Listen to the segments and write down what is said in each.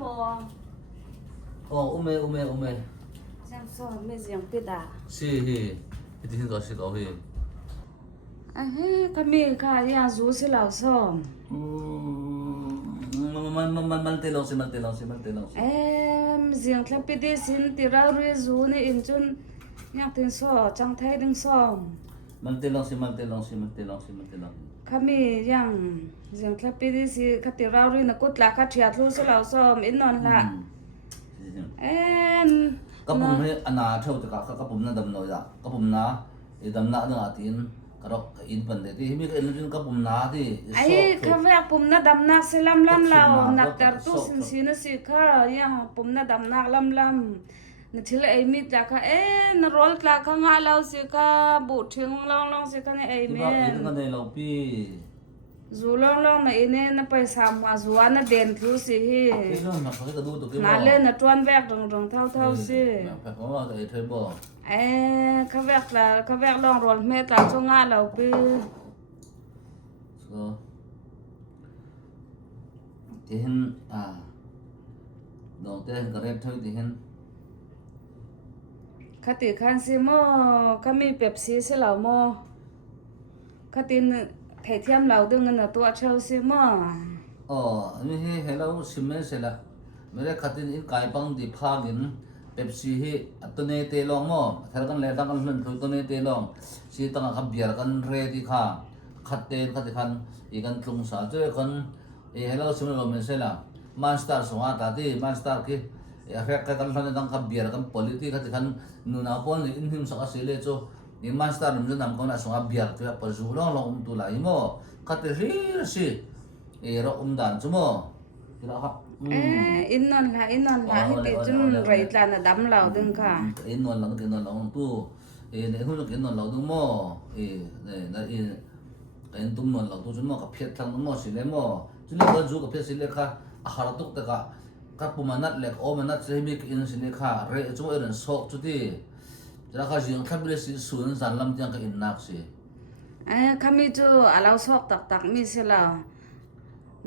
bò ome xem so mấy giường tê đà si hi tin có hi à he kami ka ya zu si lao som man te long si em giường thla pi de sin ti rau ri zu ni in chun yak tin so chang thai ding som man te long si kami yang giường thla pi de si ka ti rau ri na kut la ka thia thlu si lao som in non la em kapum he ana thau ta ka kapum na dam no ya kapum na e dam na na tin karok in pan de ti mi ka in kapum na ti ai ka ve pum na dam nak se lam lao nak tar tu sin sin si kha ya pum na dam nak lam na thil ai mi ta ka na rol tla kha nga lao si ka bu thing long si ka ne ai ti me ba in ka nei lo pi zu long na ine na paisa ma zuwa na den thu si hi e no na ka du to ke na le na tuan vek dong thau si pa ko ma ai thai bo ka vek long rol me ta cho nga lao pi so tin dong te ka re thoi tin khati khan si mo kami pepsi se lao mo khatin thai thiam lao ding na to chau si mo mi hi hello simen se la mere khatin in kai pang di phagin pepsi hi atune te long mo thar kan le dang kan hlun thu tune te long si tanga kha biar kan re di kha khatte khati khan i kan tlung sa che kan e hello simen lo men se la master songa ta ti master ki e rek ka kan hlun dang kha biar kan politi khati khan nu na pon in him sa ka se le cho ni master num nam ko na songa biar tu pa zu long tu lai mo khate ri si e ro dan chu mo ira ha in non la hi ti chun rei tla na dam lao ding kha in non lang tu e ne hu ke non lao ding mo e ne na e kan tum non lao tu chun mo ka phet thang mo si le mo chun le ju ka phet si le kha a har tuk ta ka pumanat lek o manat se mi in si ne kha re chu mo ren sok chu ti jara kha jing khabre si sun zan lam tiang ka in nak si kami chu alau sok tak mi se la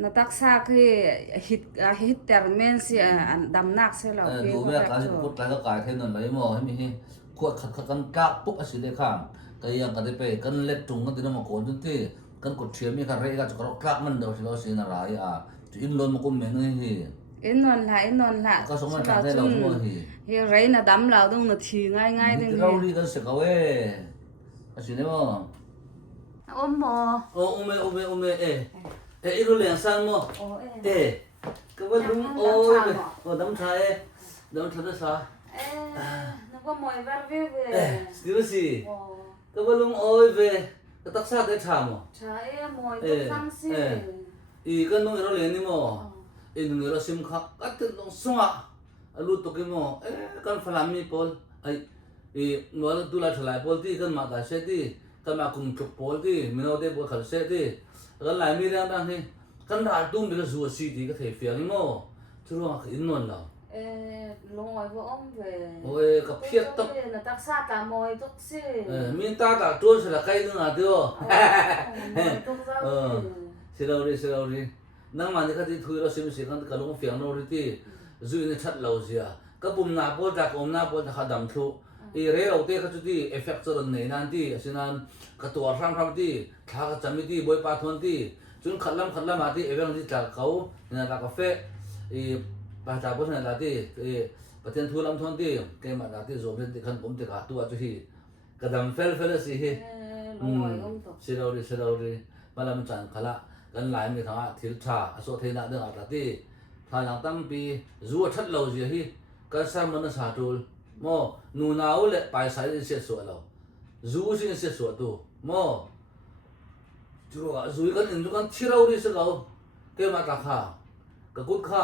na taksa khi hit termen si dam nak se laดูเวลาการที่พูดอะไรก็กลายเท่านั้นเลยมั้งให้มีให้ขวดขัดกันกากปุ๊บอาศัยเลยข้างก็ยังกันได้ไปกันเล็ดจุงกันที่นั่นมาโกนจนที่กันกดเชียร์มีใครเรียกจะกรอกกลากมันเดี๋ยวสิเราสินาไรจะอินลนมากุมเหม็นเลยฮีin non la ก็สมมติการได้เราทั้งหมดฮี hi rei na dam lao dong na thi ngai ding เราดีกันเสียเขาเว้อาศัยเลยมั้ง om mo โอ้อุเมอีรู้เรื่องสั้นมั้งก็ว่าลุงโอ้ยโอ้ดำชายได้ซะ nó có mồi vắt viết về สติวสิก็ว่าลุงโอ้ยเว้ก็ตักซาได้ชามมั้ง trái mồi tôi sang xì 이 건동 이러 레니 뭐 이는 이러 심카 같은 동 송아 루토게 뭐에 건 팔람미 볼 아이 이 뭐를 둘라 살아이 볼티 건 마다 세티 건마 kum축 볼티 미노데 볼 칼세티 건 라미랑 당히 건다 둥비가 주어시디 그 대피하니 뭐 들어와 인논라 lôi với ông về ôi cái phiết tóc là tác xa cả mồi tốt xì mình ta đã trốn sẽ là cây nữa à tiêu mồi tốt rau Sirauri nang mani khati thui ro sim si kan kalung fiang no ri ti zui ni that lo zia ka pum na pol ta kom na pol ta khadam thu i re lo te kha chu ti effect chon nei nan ti asinan ka to ram ti tha ka chami ti boy pa thon ti chun khalam ma ti evang ti ta kau na ta ka fe i pa ta bo na la ti i paten thu lam thon ti ke ma la ti zo ti khan kom ti ka tu a chu hi kadam fel si hi lôi ông tốt Sirauri malam chan khalaกันหลายมีทั้งทิลชาโซเทนะเรื่องอะไรที่ทางตั้งปีรัวชัดเราเสียที่กันสร้างมันสาธุโมนูนาวเลยไปสายเสียส่วนเรารู้สิ่งเสียส่วนตัวโมจู่รู้กันอินทุกันที่เราดิสเราเกี่ยมาตาข้ากับกุดข้า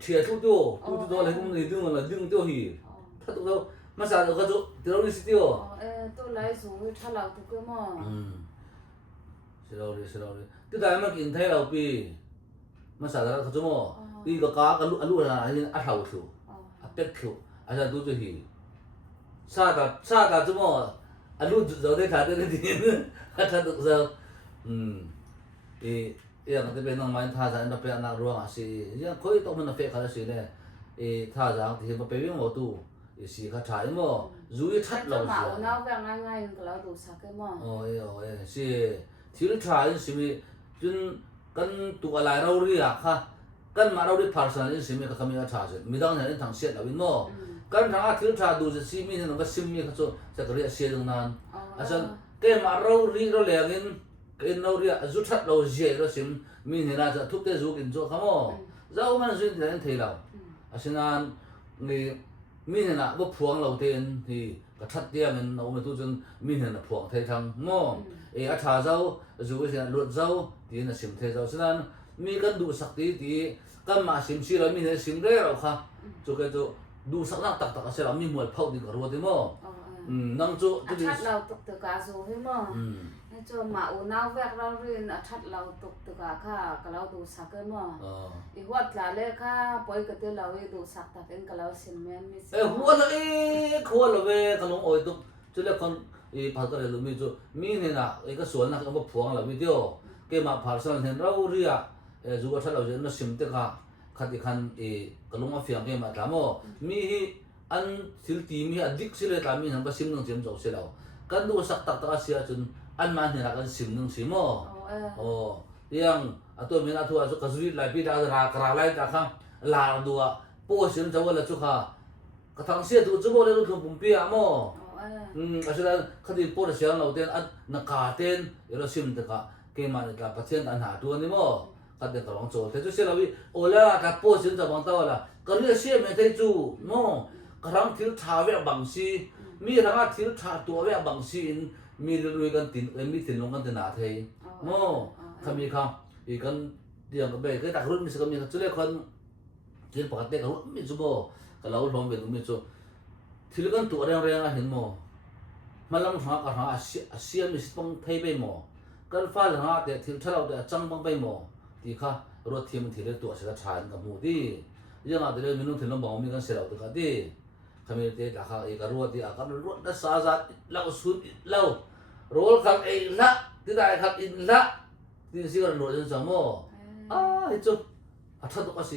เทียทุกตัวอะไรพวกนี้ดึงอะไรดึงตัวหีถ้าตัวเรามาสาธุก็จุที่เราดิสตัว tôi lấy xuống thà lão tôi cơ mà Sirauri tu dah mak in thai lau pi masalah ka chumo ti ka alu na hin a thau thu a pek thu a sa tu chu hi sa da chumo alu zo de tha de din a tha tu zo yang te be nang main tha za na pe na ruang si yang khoi to man fe khala si le tha za ti ba pe wi mo tu si kha thai mo zu yi that lo mà si ở nào về ngay ngay cái lão đủ sắc cái mà si thil thai si mi jun kan tu ala rau ri a kha kan ma rau ri personal si mi ka khami a tha se mi dang ne thang set la win mo kan thang thil tha du si mi ne no ka sim mi kha so sa ka ri a se dang nan asan ke ma rau ri ro le ngin cái nấu đi rút thắt đầu dễ đó xem mình thì là thúc tê rút kinh cho không ô rau mà rút thì anh thấy đâu xin anh người mình thì là bốc phuang đầu tiên thì cái thắt tiền mình nấu mình tu chân mình thì là phuang thấy thằng mò thả rau rút thì là luộc rau thì là xem thấy rau xin anh mình cần đủ sắc thì cần mà xem xí rồi mình thì xem đấy rồi khá cho cái chỗ đủ sắc năng tắc tắc sẽ làm mình muốn phao thì có rồi thế mò năng chỗ à thắt lâu tục từ cả rồi thế mà cho mà ở nào vềเราเรียนอัดเราตกตกค่ะก็เราดูสักกันมั้งอีกวัดละเลยค่ะปอยก็เดี๋ยวเราดูสักแต่เป็นก็เราเสียแม่ไม่เสียหัวเลยหัวเลยขนมอ้อยตุกจุดเล็กคนพักก็เลยรู้มีจุมีเนี่ยนะก็สวนนะก็มาพวงเราวิดีโอเกี่ยมาพาร์ซันเห็นเราเรียจูก็ถ้าเราจะน่าชิมเตะค่ะขัดอีกคันก็ลงมาเฟียงเกี่ยมาถามว่ามีอันสิลตีมีอดิกสิเลยตามมีทางก็ชิมนึงชิมจบเสร็จแล้วกันดูสักตักตะเสียจนอันมันเนี่ยนะกันชิมนึงชิมยังตัวมีนะทัวร์สุขสุริไลปีดาราคาไลตาข้างลาดูอ่ะโป้ชิมจะว่าละจุค่ะกระทั่งเสียตัวจุโบเลยลูกคือปุ่มเปียมั้งก็ฉะนั้นคดีโป้เสียงเราเต้นอันนักการเต้นเราชิมเถอะค่ะเกี่ยมาในการประเทศอันหาตัวนี่มั้งก็เดินกับลองโจแต่จุเสียเราวิโอละกับโป้ชิมจะบางตัวละก็เรียกเสียไม่ได้จูมั้งกระทั่งทิ้งชาเวบังซีมีทั้งทิ้งชาตัวเวบังซีมีเรื่องกันติดมีติดลงกันติดหนาเทยมั้งคำมีคำอีกกันเดี๋ยวกันไปก็ตักรุ่นมีสักมีจุเล็กคนที่ปกติก็รุ่นมีจุโบก็เราลองไปดูมีจุที่เรื่องตัวแรงๆเห็นมั้งมันลำหากับหาเสียมีสิบปังไทยไปมั้งกันฟ้าหาแต่ที่ถ้าเราแต่จังปังไปมั้งที่ค่ะรถที่มันที่เรื่องตัวเสียชานกับมูดียังอาจจะเรื่องมีนุ่งที่เราบอกมีกันเสียเราตัวกันดีคำมีเตะกับเขาอีกรถที่อาการรถนั้นสาจัดเราสุดเราโรลขับเองละที่ได้ขับอินละที่สิ่งนั้นรถจนสมอไอ้จุถ้าตัวก็สิ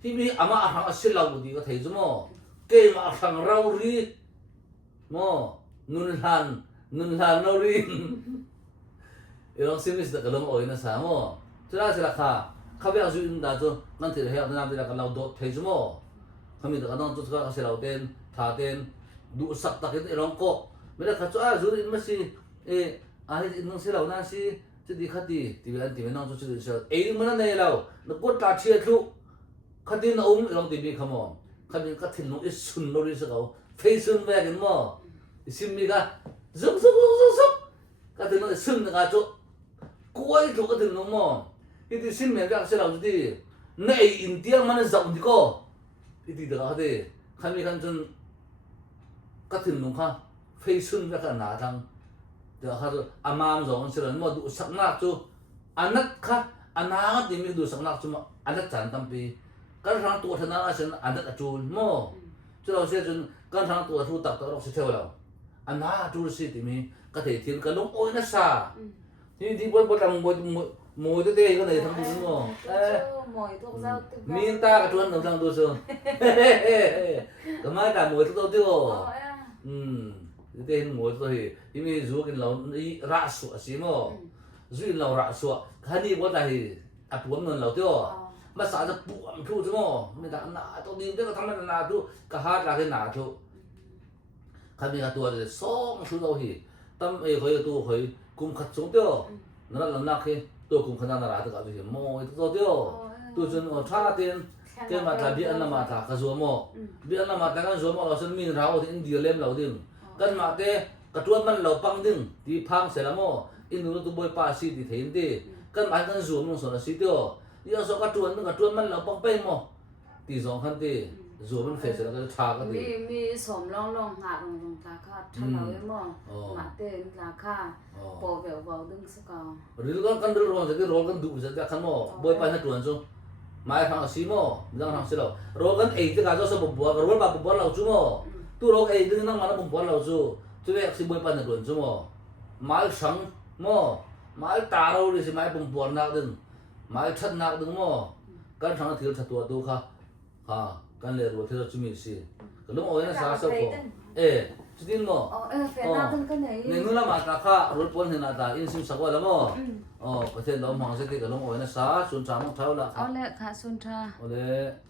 ที่มีอามาทางเสียเราบุตรก็เทจุโมเกี่ยมาทางเรารีโมนุนหันเรารีลองสิ่งนี้จะกระลงอ่อยนะสามโมจะได้สิละค่ะข้าพเจ้าจุนดาจุนั่นที่เราให้เราที่เราเราโดดเทจุโมข้ามีแต่ก็ต้องจุดก็เสียเราเต้นท่าเต้นดูสักตะกี้ลองก็ไม่ได้ขัดจ้าจุดนี้มันสิอะไรน้องเสียเราหน้าสิจะดีขัดดีที่เป็นที่เป็นน้องจุดเสียมันนั่นเองเราแล้วกดตาเชียร์ทุกขัดดีน้องลองตีบีขโมยขัดดีขัดทิ้งน้องอิสุนโนริสเขาเฟซซุนแวกันมั้งซิมมีก็ซุบขัดทิ้งน้องอิสุนก็จุกล้วยจุขัดทิ้งน้องมั้งที่ซิมมีก็เสียเราจุดที่ในอินเดียมันจะอุ่นดีก็ที่เด็กเขาเด็กขันมีขันจนก็ถึงนุ่งค่ะเฟซซุนก็ขนาดทั้งเดี๋ยวเขาอามามสองเสร็จแล้วมาดูสักนักจูอันนั้นค่ะอันนั้นที่มีดูสักนักจูอันนั้นจันตั้มปีการทางตัวธนาคารอันนั้นจูนโม่จะเราเสียจนการทางตัวทูตักตัวเราเสียเท่าเราอันนั้นจูสิที่มีก็เทียนกันลงโอ้ยนัสซาที่บนทางบนมวยตัวเดียวก็เลยทั้งดูโม่มีตากระชวนทางตัวซึ่งก็ไม่ได้มวยตัวเดียวเต้นมวยตัวที่มีจูกินเรารักสัวสิโม่จูกินเรารักสัวคันนี้ว่าได้อับปวดเงินเราเดียวมาสาจะปวดทุกชั่วโมงไม่ได้หนาตัวนี้เด็กก็ทำให้หนาทุกก็หาได้หนาทุกคันนี้ตัวเลยสองชุดเราหีตั้มเขาตัวเขากุมขัดสงเดียวนั่นแหละนักเหตัวกุมขนาดนั้นตัวก็จะโม่ตัวเดียวตัวจนชาเตียนเกี่ยมาทำบีอันนั้นมาทำกระชัวโม่บีอันนั้นมาทำกระชัวโม่เราฉันมีเราที่อินเดียเล่มเราดึงกันมาเตะกระชัวมันเราปังดึงที่พังเสร็จแล้วโม่อินดูตัวบอยป้าซีที่เห็นดีกันมากันชัวมันส่วนสีเดียวยังสกัดจวนมันเราปังเป้งมั้งตีสองคันตีจวนมันเฟสแล้วก็ชากันตีมีสมลองหาลงราคาถ้าเราไม่มั้งมาเต้นราคาโปรเวลเบาดึงสกาวหรือก็กันดูร้อนจะได้ร้อนกันดูจะได้ขันมั้งบอยป้าให้จวนจูมาทางสีมั้งยังทางสีเราร้อนกันที่การจะสบุบบัวร้อนแบบบุบบัวเราจูมั้งตัวร้อนดึงนั่งมาแล้วบุบบัวเราจูจะได้สีบอยป้าให้จวนจูมั้งมาสังมั้งมาตาเราดิสิมาบุบบัวนักดึง mai that nak dung mo kan thang thil thatua tu kha ha kan le ro thil chumi si kalung oi na sa so ko chidin mo phải nào từng cái này ne nula ma ta kha rul pon hina ta in sim sakwa la mo pathen lo mong se ti kalung oi na sa sun cha mong thau la ao lệ khá xuân tra ole